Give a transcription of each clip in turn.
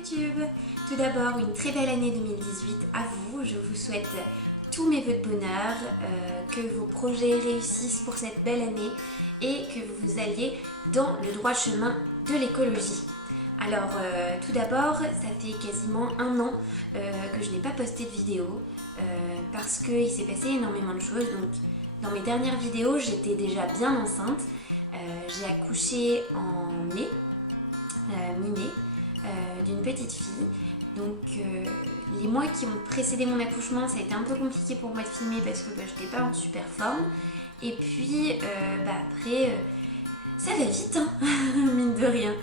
YouTube. Tout d'abord, une très belle année 2018 à vous. Je vous souhaite tous mes vœux de bonheur, que vos projets réussissent pour cette belle année et que vous alliez dans le droit chemin de l'écologie. Alors tout d'abord, ça fait quasiment un an que je n'ai pas posté de vidéo parce qu'il s'est passé énormément de choses. Donc dans mes dernières vidéos, j'étais déjà bien enceinte. J'ai accouché en mai, mi-mai, d'une petite fille. Donc les mois qui ont précédé mon accouchement, ça a été un peu compliqué pour moi de filmer parce que je n'étais pas en super forme. Et puis après, ça va vite, hein, mine de rien.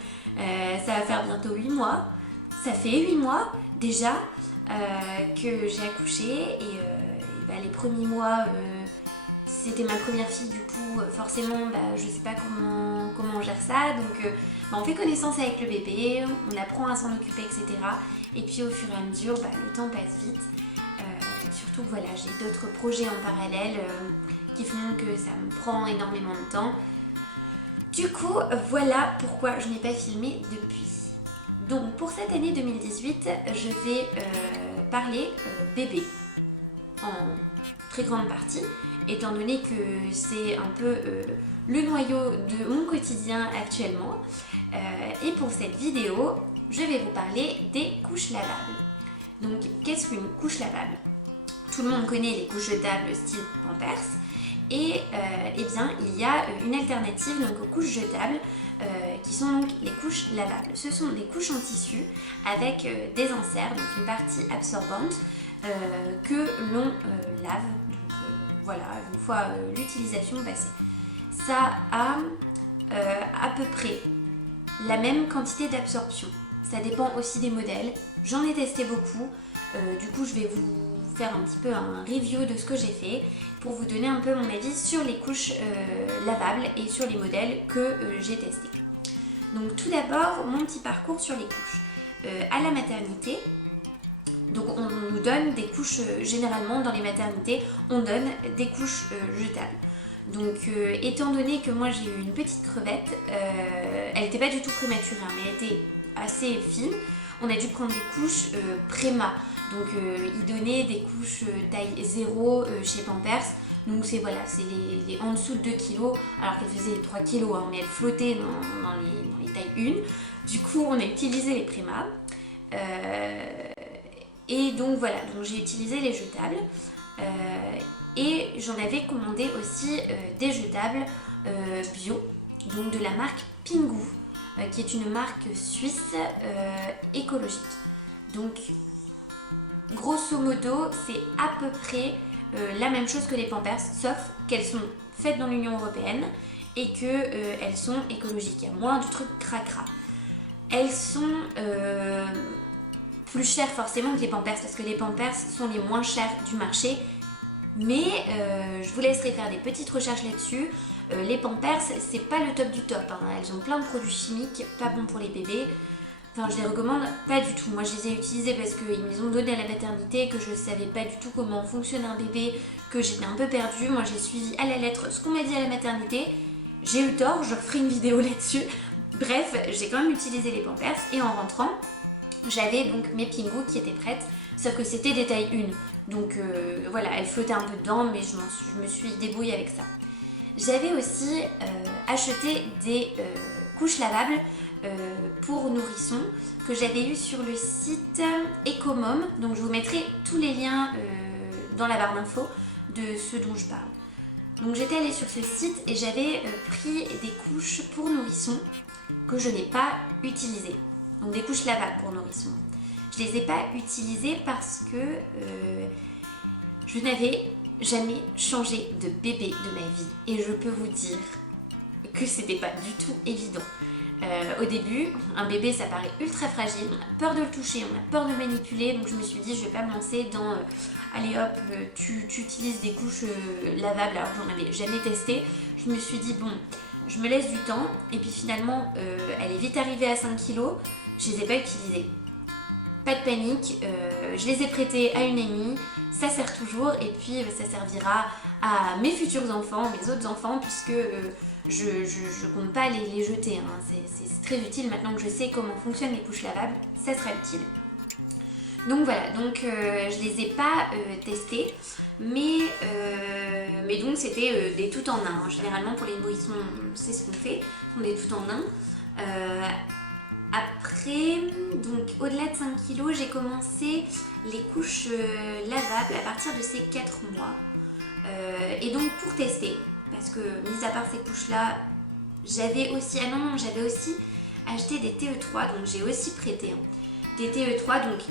Ça va faire bientôt 8 mois. Ça fait 8 mois déjà que j'ai accouché et les premiers mois, c'était ma première fille, du coup forcément je sais pas comment on gère ça. Donc on fait connaissance avec le bébé, on apprend à s'en occuper, etc. Et puis au fur et à mesure, le temps passe vite. Surtout que voilà, j'ai d'autres projets en parallèle qui font que ça me prend énormément de temps. Du coup, voilà pourquoi je n'ai pas filmé depuis. Donc pour cette année 2018, je vais parler bébé en très grande partie, étant donné que c'est un peu le noyau de mon quotidien actuellement. Et pour cette vidéo, je vais vous parler des couches lavables. Donc qu'est-ce qu'une couche lavable? Tout le monde connaît les couches jetables style Pampers. Et bien, il y a une alternative donc, aux couches jetables qui sont donc les couches lavables. Ce sont des couches en tissu avec des inserts, donc une partie absorbante que l'on lave. Donc voilà, une fois l'utilisation passée. Ça a à peu près la même quantité d'absorption. Ça dépend aussi des modèles. J'en ai testé beaucoup. Du coup, je vais vous faire un petit peu un review de ce que j'ai fait pour vous donner un peu mon avis sur les couches lavables et sur les modèles que j'ai testés. Donc tout d'abord, mon petit parcours sur les couches. À la maternité, donc on nous donne des couches, généralement dans les maternités, on donne des couches jetables. Donc étant donné que moi j'ai eu une petite crevette, elle n'était pas du tout prématurée, mais elle était assez fine, on a dû prendre des couches Préma. Donc ils donnaient des couches taille 0 chez Pampers. Donc c'est les en dessous de 2 kg, alors qu'elle faisait 3 kg, mais elle flottait dans les tailles 1. Du coup on a utilisé les Préma. Et donc voilà, donc j'ai utilisé les jetables. Et j'en avais commandé aussi des jetables bio, donc de la marque Pingu, qui est une marque suisse écologique. Donc grosso modo, c'est à peu près la même chose que les Pampers, sauf qu'elles sont faites dans l'Union Européenne et qu'elles sont écologiques. Il y a moins du truc cracra. Elles sont plus chères forcément que les Pampers, parce que les Pampers sont les moins chères du marché. Mais je vous laisserai faire des petites recherches là-dessus. Les Pampers, c'est pas le top du top, hein. Elles ont plein de produits chimiques, pas bons pour les bébés. Enfin, je les recommande pas du tout. Moi, je les ai utilisés parce qu'ils me les ont donnés à la maternité, que je savais pas du tout comment fonctionne un bébé, que j'étais un peu perdue. Moi, j'ai suivi à la lettre ce qu'on m'a dit à la maternité. J'ai eu tort, je referai une vidéo là-dessus. Bref, j'ai quand même utilisé les Pampers et en rentrant, j'avais donc mes Pingu qui étaient prêtes, sauf que c'était des tailles 1. Donc voilà, elles flottaient un peu dedans, mais je me suis débrouillée avec ça. J'avais aussi acheté des couches lavables pour nourrissons que j'avais eu sur le site Ecomom. Donc je vous mettrai tous les liens dans la barre d'infos de ce dont je parle. Donc j'étais allée sur ce site et j'avais pris des couches pour nourrissons que je n'ai pas utilisées. Donc des couches lavables pour nourrissons. Je les ai pas utilisées parce que je n'avais jamais changé de bébé de ma vie. Et je peux vous dire que c'était pas du tout évident. Au début, un bébé ça paraît ultra fragile, on a peur de le toucher, on a peur de le manipuler, donc je me suis dit je vais pas me lancer dans allez hop, tu utilises des couches lavables alors que j'en avais jamais testé. Je me suis dit bon, je me laisse du temps et puis finalement elle est vite arrivée à 5 kg, je les ai pas utilisées. Pas de panique, je les ai prêtées à une amie, ça sert toujours et puis ça servira à mes futurs enfants, mes autres enfants puisque je compte pas les jeter, hein. C'est très utile maintenant que je sais comment fonctionnent les couches lavables, ça sera utile. Donc voilà, donc je les ai pas testés, mais donc c'était des tout en un, hein. Généralement pour les nourrissons, c'est ce qu'on fait, on est tout en un. Après, donc au-delà de 5 kg, j'ai commencé les couches lavables à partir de ces 4 mois. Et donc pour tester, parce que mis à part ces couches-là, j'avais aussi acheté des TE3, donc j'ai aussi prêté des TE3, donc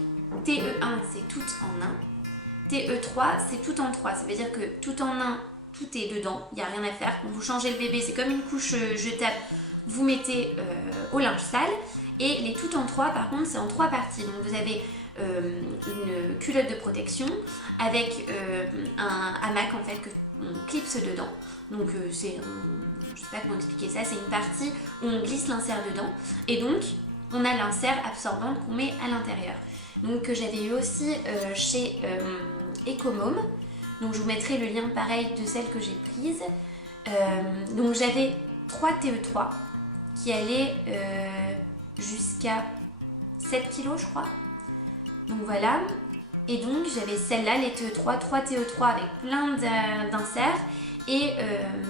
TE1 c'est tout en un, TE3 c'est tout en 3, ça veut dire que tout en un, tout est dedans, il n'y a rien à faire. Quand vous changez le bébé, c'est comme une couche jetable, vous mettez au linge sale. Et les tout en 3 par contre c'est en 3 parties, donc vous avez une culotte de protection avec un hamac en fait que on clipse dedans. Donc je sais pas comment expliquer ça, c'est une partie où on glisse l'insert dedans et donc on a l'insert absorbante qu'on met à l'intérieur. Donc que j'avais eu aussi chez Ecomom. Donc je vous mettrai le lien pareil de celle que j'ai prise. Donc j'avais 3 TE3 qui allaient jusqu'à 7 kg je crois. Donc voilà. Et donc j'avais celle-là, les TE3, 3 TE3 avec plein d'inserts et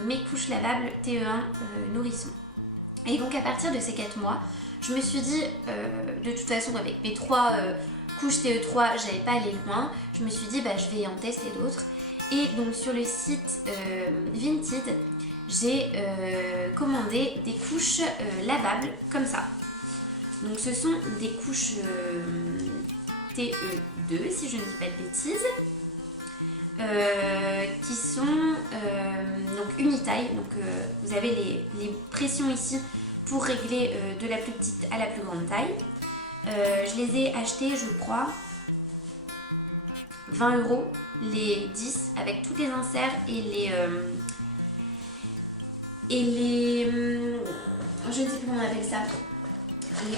mes couches lavables TE1 nourrisson. Et donc à partir de ces 4 mois, je me suis dit, de toute façon avec mes 3 couches TE3, j'allais pas aller loin. Je me suis dit, je vais en tester d'autres. Et donc sur le site Vinted, j'ai commandé des couches lavables comme ça. Donc ce sont des couches TE2 si je ne dis pas de bêtises, qui sont donc unitaille. Donc vous avez les pressions ici pour régler de la plus petite à la plus grande taille. Je les ai achetées je crois 20 € les 10 avec tous les inserts et les je ne sais plus comment on appelle ça, les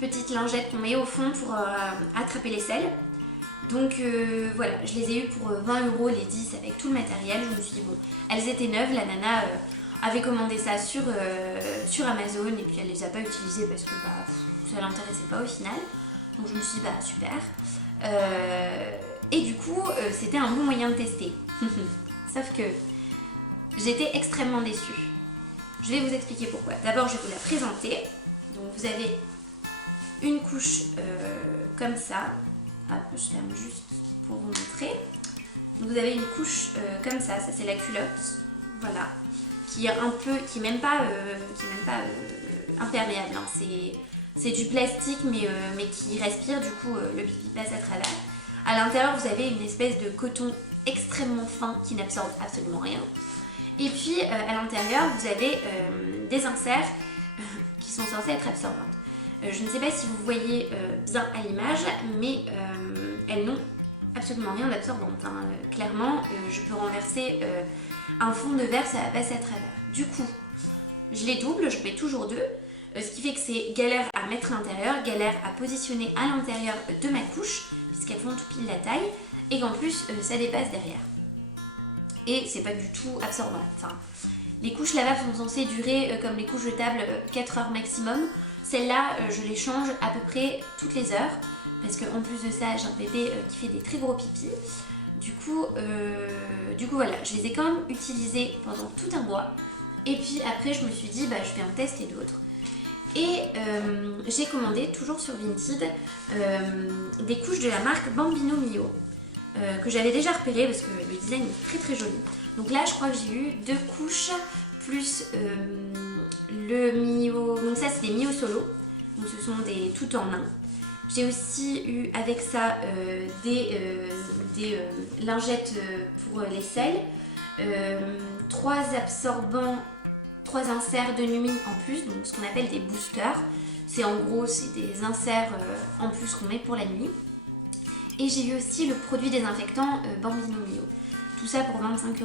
petites lingettes qu'on met au fond pour attraper les selles. Donc voilà, je les ai eues pour 20 € les 10 avec tout le matériel. Je me suis dit bon, elles étaient neuves, la nana avait commandé ça sur Amazon et puis elle les a pas utilisées parce que ça l'intéressait pas au final. Donc je me suis dit super. Et du coup c'était un bon moyen de tester. Sauf que j'étais extrêmement déçue. Je vais vous expliquer pourquoi. D'abord, je vais vous la présenter. Donc, vous avez une couche comme ça. Hop, je ferme juste pour vous montrer. Donc, vous avez une couche comme ça. Ça, c'est la culotte. Voilà. Qui est même pas imperméable. Hein. C'est du plastique, mais qui respire. Du coup, le pipi passe à travers. À l'intérieur, vous avez une espèce de coton extrêmement fin qui n'absorbe absolument rien. Et puis à l'intérieur, vous avez des inserts qui sont censés être absorbantes. Je ne sais pas si vous voyez bien à l'image, mais elles n'ont absolument rien d'absorbante. Hein. Clairement, je peux renverser un fond de verre, ça va passer à travers. Du coup, je les double, je mets toujours 2, ce qui fait que c'est galère à mettre à l'intérieur, galère à positionner à l'intérieur de ma couche, puisqu'elles font tout pile la taille, et qu'en plus, ça dépasse derrière. Et c'est pas du tout absorbant. Enfin, les couches lavables sont censées durer, comme les couches jetables, 4 heures maximum. Celles-là, je les change à peu près toutes les heures, parce qu'en plus de ça, j'ai un bébé qui fait des très gros pipis. Du coup, voilà, je les ai quand même utilisées pendant tout un mois. Et puis après, je me suis dit, je vais en tester d'autres. Et j'ai commandé, toujours sur Vinted, des couches de la marque Bambino Mio. Que j'avais déjà repéré parce que le design est très très joli. Donc là je crois que j'ai eu 2 couches plus le Mio. Donc ça c'est des Mio Solo. Donc ce sont des tout en un. J'ai aussi eu avec ça des lingettes pour les selles. 3 absorbants, 3 inserts de Numi en plus, donc ce qu'on appelle des boosters. C'est en gros c'est des inserts en plus qu'on met pour la nuit. Et j'ai eu aussi le produit désinfectant Bambino Mio. Tout ça pour 25 €,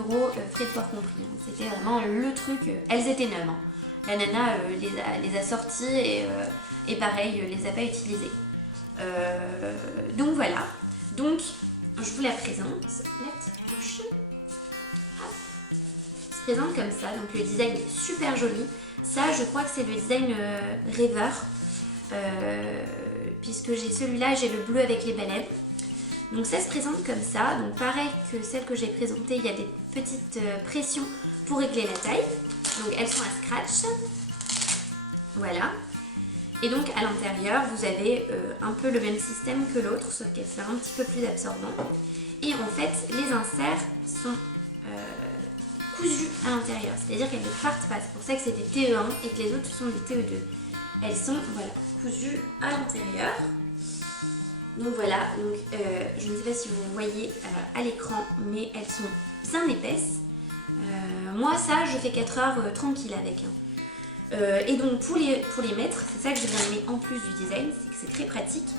frais de port compris. Hein. C'était vraiment le truc. Elles étaient neuves. Hein. La nana les a sorties et pareil, les a pas utilisées. Donc voilà. Donc je vous la présente. La petite couche. présente comme ça, donc le design est super joli. Ça, je crois que c'est le design rêveur, puisque j'ai celui-là, j'ai le bleu avec les baleines. Donc ça se présente comme ça, donc pareil que celle que j'ai présentée, il y a des petites pressions pour régler la taille. Donc elles sont à scratch, voilà. Et donc à l'intérieur, vous avez un peu le même système que l'autre, sauf qu'elle fait un petit peu plus absorbant. Et en fait, les inserts sont cousus à l'intérieur, c'est-à-dire qu'elles ne partent pas. C'est pour ça que c'est des TE1 et que les autres sont des TE2. Elles sont voilà, cousues à l'intérieur. Donc voilà, donc, je ne sais pas si vous voyez à l'écran, mais elles sont bien épaisses. Moi ça, je fais 4 heures tranquille avec. Et donc pour les mettre, c'est ça que j'ai bien aimé en plus du design, c'est que c'est très pratique.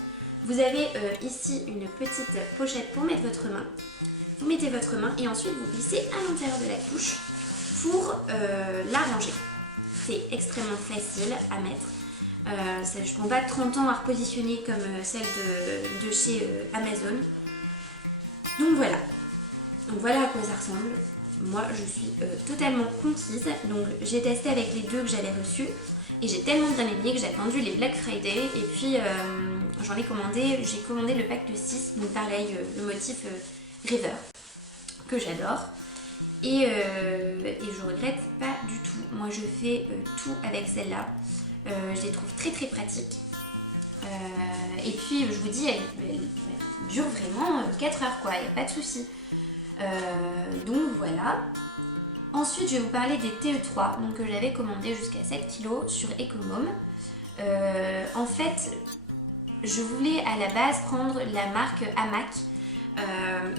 Vous avez ici une petite pochette pour mettre votre main. Vous mettez votre main et ensuite vous glissez à l'intérieur de la couche pour la ranger. C'est extrêmement facile à mettre. Je ne prends pas 30 ans à repositionner comme celle de chez Amazon. Donc voilà à quoi ça ressemble. Moi je suis totalement conquise. Donc j'ai testé avec les deux que j'avais reçus et j'ai tellement bien aimé que j'ai attendu les Black Friday et puis j'ai commandé le pack de 6, donc pareil le motif rêveur que j'adore. Et je regrette pas du tout. Moi je fais tout avec celle-là. Je les trouve très très pratiques. Et puis je vous dis, elle dure vraiment 4 heures quoi, il n'y a pas de souci. Donc voilà. Ensuite je vais vous parler des TE3 donc, que j'avais commandé jusqu'à 7 kg sur Ecomom. En fait, je voulais à la base prendre la marque Hamac,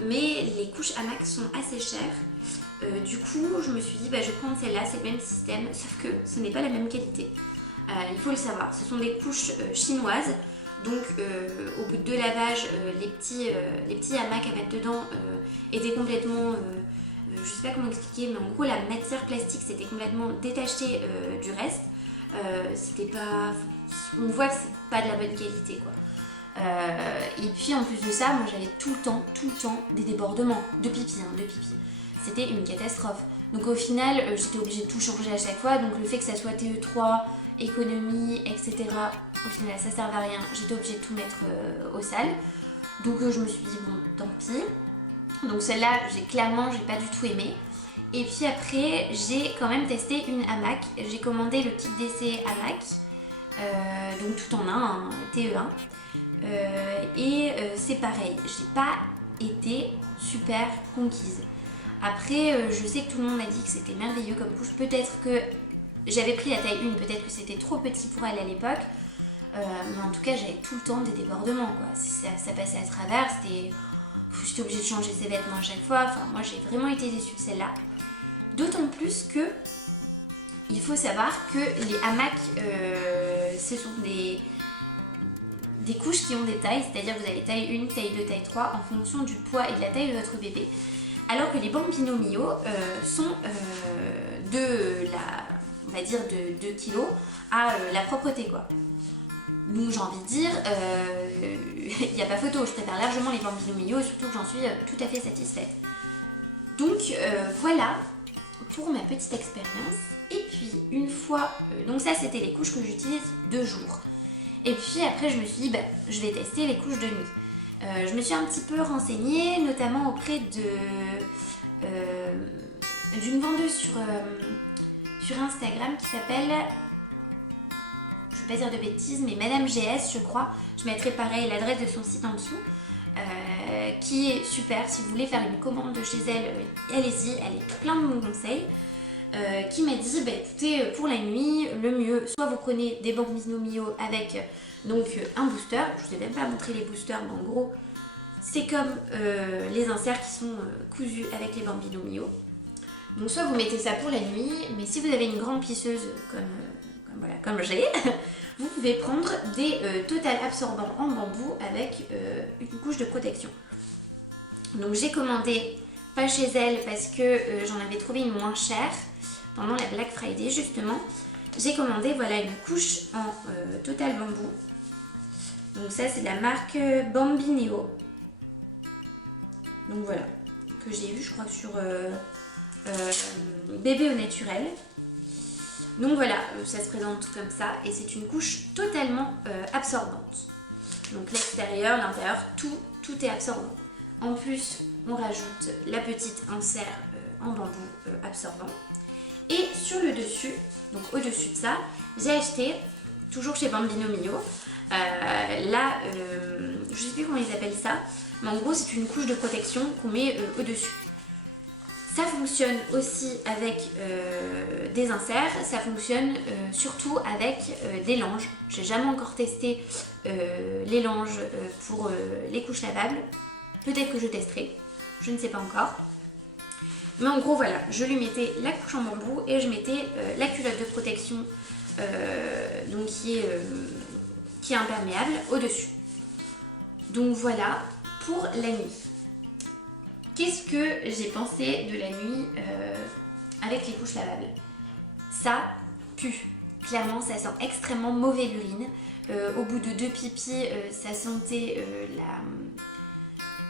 mais les couches Hamac sont assez chères. Du coup, je me suis dit, je vais prendre celle-là, c'est le même système, sauf que ce n'est pas la même qualité. Il faut le savoir, ce sont des couches chinoises, donc au bout de 2 lavages, les petits hamacs à mettre dedans étaient complètement, je sais pas comment expliquer, mais en gros la matière plastique s'était complètement détachée du reste. On voit que c'est pas de la bonne qualité quoi. Et puis en plus de ça, moi j'avais tout le temps des débordements de pipi. C'était une catastrophe. Donc au final, j'étais obligée de tout changer à chaque fois. Donc le fait que ça soit TE3, économie, etc. Au final, ça servait à rien. J'étais obligée de tout mettre au sale. Donc je me suis dit, bon, tant pis. Donc celle-là, j'ai pas du tout aimé. Et puis après, j'ai quand même testé une hamac. J'ai commandé le kit d'essai hamac. Donc tout en un, TE1. C'est pareil, j'ai pas été super conquise. Après, je sais que tout le monde m'a dit que c'était merveilleux comme couche. Peut-être que j'avais pris la taille 1, peut-être que c'était trop petit pour elle à l'époque. Mais en tout cas, j'avais tout le temps des débordements, quoi. Ça passait à travers, j'étais obligée de changer ses vêtements à chaque fois. Enfin, moi, j'ai vraiment été déçue de celle-là. D'autant plus que, il faut savoir que les hamacs, ce sont des couches qui ont des tailles, c'est-à-dire vous avez taille 1, taille 2, taille 3 en fonction du poids et de la taille de votre bébé. Alors que les Bambino Mio sont on va dire de 2 kg à la propreté quoi. Donc j'ai envie de dire, il n'y a pas photo, je préfère largement les Bambino Mio et surtout que j'en suis tout à fait satisfaite. Donc voilà pour ma petite expérience. Et puis une fois, donc ça c'était les couches que j'utilise de jour. Et puis après je me suis dit, je vais tester les couches de nuit. Je me suis un petit peu renseignée, notamment auprès d'une vendeuse sur Instagram qui s'appelle, je ne vais pas dire de bêtises, mais Madame GS je crois. Je mettrai pareil l'adresse de son site en dessous, qui est super. Si vous voulez faire une commande de chez elle, allez-y, elle est plein de bons conseils. Qui m'a dit, écoutez, pour la nuit, le mieux, soit vous prenez des Bambino Mio avec donc un booster. Je vous ai même pas montré les boosters, mais en gros, c'est comme les inserts qui sont cousus avec les Bambino Mio. Donc soit vous mettez ça pour la nuit, mais si vous avez une grande pisseuse comme j'ai, vous pouvez prendre des Total absorbants en bambou avec une couche de protection. Donc j'ai commandé pas chez elle parce que j'en avais trouvé une moins chère pendant la Black Friday justement. J'ai commandé voilà une couche en Total bambou. Donc ça c'est la marque Bambineo. Donc voilà, que j'ai vu je crois sur bébé au naturel. Donc voilà, ça se présente comme ça et c'est une couche totalement absorbante. Donc l'extérieur, l'intérieur, tout est absorbant. En plus, on rajoute la petite insert en bambou absorbant. Et sur le dessus, donc au-dessus de ça, j'ai acheté, toujours chez Bambino Mio, là, je sais plus comment ils appellent ça, mais en gros c'est une couche de protection qu'on met au-dessus. Ça fonctionne aussi avec des inserts, ça fonctionne surtout avec des langes. J'ai jamais encore testé les langes pour les couches lavables. Peut-être que je testerai, je ne sais pas encore. Mais en gros voilà, je lui mettais la couche en bambou et je mettais la culotte de protection donc qui est imperméable au-dessus. Donc voilà pour la nuit. Qu'est-ce que j'ai pensé de la nuit avec les couches lavables? Ça pue. Clairement, ça sent extrêmement mauvais l'urine. Au bout de 2 pipis, ça sentait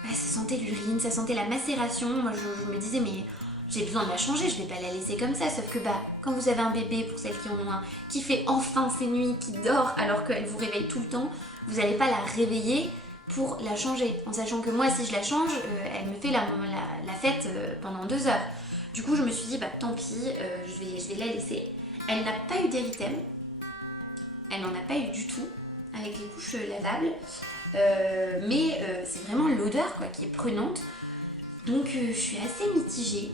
ça sentait l'urine, ça sentait la macération. Moi, je me disais, mais j'ai besoin de la changer, je vais pas la laisser comme ça. Sauf que quand vous avez un bébé, pour celles qui en ont un, qui fait enfin ses nuits, qui dort alors qu'elle vous réveille tout le temps, vous n'allez pas la réveiller pour la changer, en sachant que moi si je la change, elle me fait la fête pendant 2 heures. Du coup je me suis dit tant pis, je vais la laisser. Elle n'a pas eu d'érythème, elle n'en a pas eu du tout avec les couches lavables, mais c'est vraiment l'odeur qui est prenante, donc je suis assez mitigée.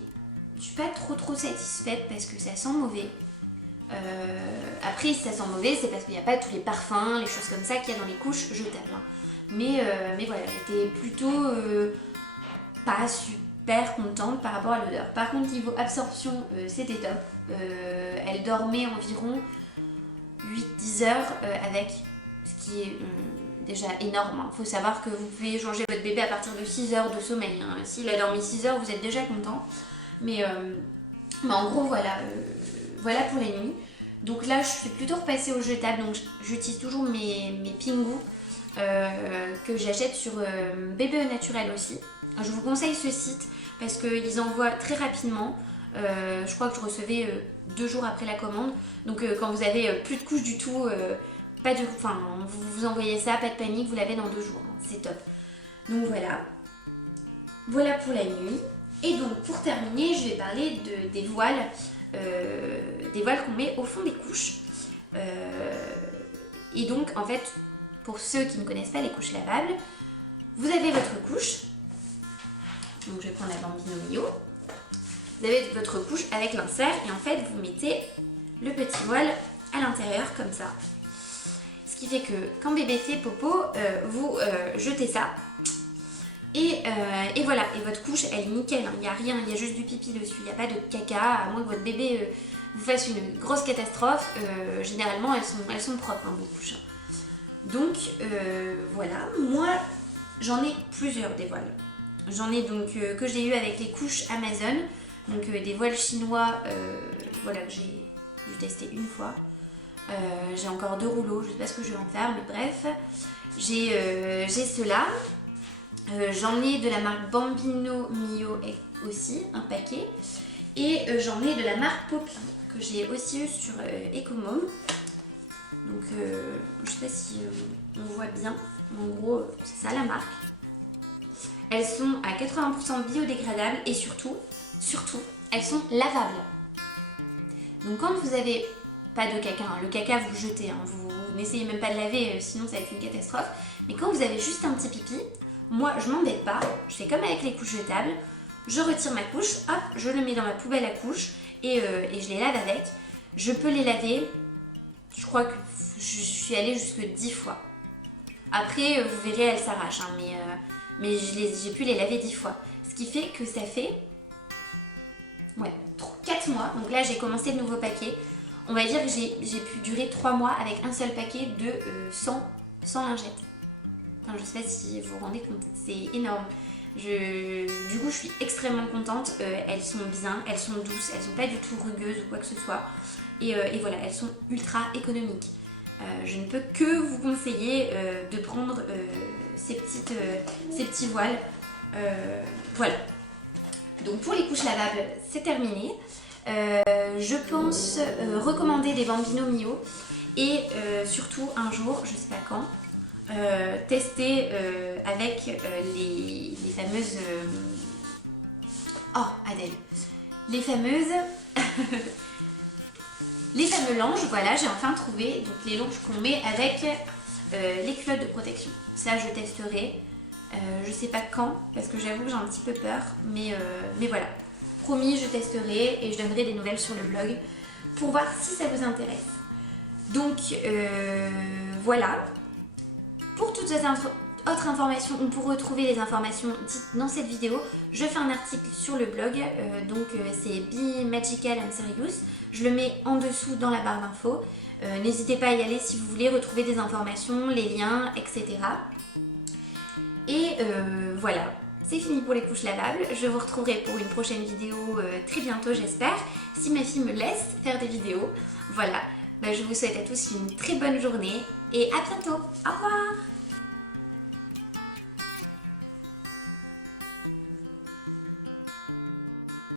Je suis pas trop satisfaite parce que ça sent mauvais. Après si ça sent mauvais c'est parce qu'il n'y a pas tous les parfums, les choses comme ça qu'il y a dans les couches jetables. Mais voilà, j'étais plutôt pas super contente par rapport à l'odeur. Par contre, niveau absorption, c'était top. Elle dormait environ 8-10 heures avec, ce qui est déjà énorme. Faut savoir que vous pouvez changer votre bébé à partir de 6 heures de sommeil. S'il a dormi 6 heures, vous êtes déjà content. Mais en gros, voilà pour les nuits. Donc là, je suis plutôt repassée au jetable. Donc j'utilise toujours mes Pingu. Que j'achète sur Bébé au naturel aussi. Je vous conseille ce site parce qu'ils envoient très rapidement. Je crois que je recevais 2 jours après la commande. Donc quand vous avez plus de couches du tout, vous envoyez ça, pas de panique, vous l'avez dans 2 jours. C'est top. Donc voilà pour la nuit. Et donc pour terminer, je vais parler des voiles qu'on met au fond des couches. Et donc en fait, pour ceux qui ne connaissent pas les couches lavables, vous avez votre couche. Donc je vais prendre la Bambino Mio. Vous avez votre couche avec l'insert et en fait vous mettez le petit voile à l'intérieur comme ça. Ce qui fait que quand bébé fait popo, vous jetez ça. Et voilà, et votre couche elle est nickel, il n'y a rien, il y a juste du pipi dessus, il n'y a pas de caca, à moins que votre bébé vous fasse une grosse catastrophe. Généralement elles sont propres vos couches. Donc voilà, moi j'en ai plusieurs des voiles. J'en ai donc que j'ai eu avec les couches Amazon, donc des voiles chinois, voilà que j'ai dû tester une fois. J'ai encore 2 rouleaux, je sais pas ce que je vais en faire, mais bref. J'ai ceux-là. J'en ai de la marque Bambino Mio aussi, un paquet. Et j'en ai de la marque Poppy, que j'ai aussi eu sur Ecomom. Donc je sais pas si on voit bien, en gros c'est ça la marque. Elles sont à 80% biodégradables et surtout elles sont lavables. Donc quand vous avez pas de caca, le caca vous le jetez, vous n'essayez même pas de laver sinon ça va être une catastrophe. Mais quand vous avez juste un petit pipi, moi je m'embête pas, je fais comme avec les couches jetables, je retire ma couche, hop, je le mets dans ma poubelle à couches et je les lave avec. Je peux les laver, je crois que je suis allée jusque 10 fois. Après, vous verrez, elles s'arrachent, mais j'ai pu les laver 10 fois. Ce qui fait que ça fait 4 mois. Donc là, j'ai commencé le nouveau paquet. On va dire que j'ai pu durer 3 mois avec un seul paquet de 100 lingettes. Enfin, je sais pas si vous vous rendez compte, c'est énorme. Du coup, je suis extrêmement contente. Elles sont bien, elles sont douces, elles sont pas du tout rugueuses ou quoi que ce soit. Et voilà, elles sont ultra économiques. Je ne peux que vous conseiller de prendre ces petits voiles. Voilà. Donc pour les couches lavables, c'est terminé. Je pense recommander des Bambino Mio et surtout un jour, je sais pas quand, tester avec les fameuses... Oh Adèle, les fameuses... les fameux langes, voilà, j'ai enfin trouvé donc les langes qu'on met avec les culottes de protection. Ça je testerai, je sais pas quand parce que j'avoue que j'ai un petit peu peur, mais voilà. Promis, je testerai et je donnerai des nouvelles sur le blog pour voir si ça vous intéresse. Donc voilà. Pour toutes les autres informations, ou pour retrouver les informations dites dans cette vidéo, je fais un article sur le blog, c'est Be Magical and Serious. Je le mets en dessous dans la barre d'infos. N'hésitez pas à y aller si vous voulez retrouver des informations, les liens, etc. Et voilà. C'est fini pour les couches lavables, je vous retrouverai pour une prochaine vidéo très bientôt j'espère, si ma fille me laisse faire des vidéos. Voilà, je vous souhaite à tous une très bonne journée et à bientôt, au revoir.